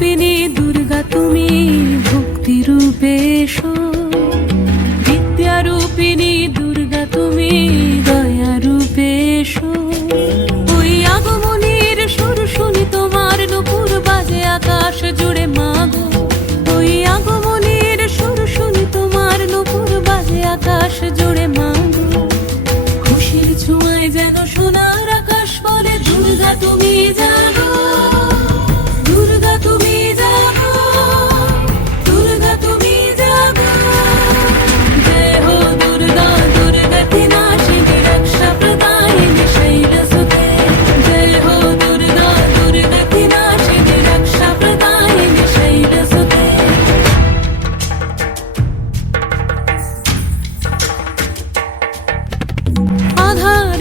রূপিণী দুর্গা তুমি।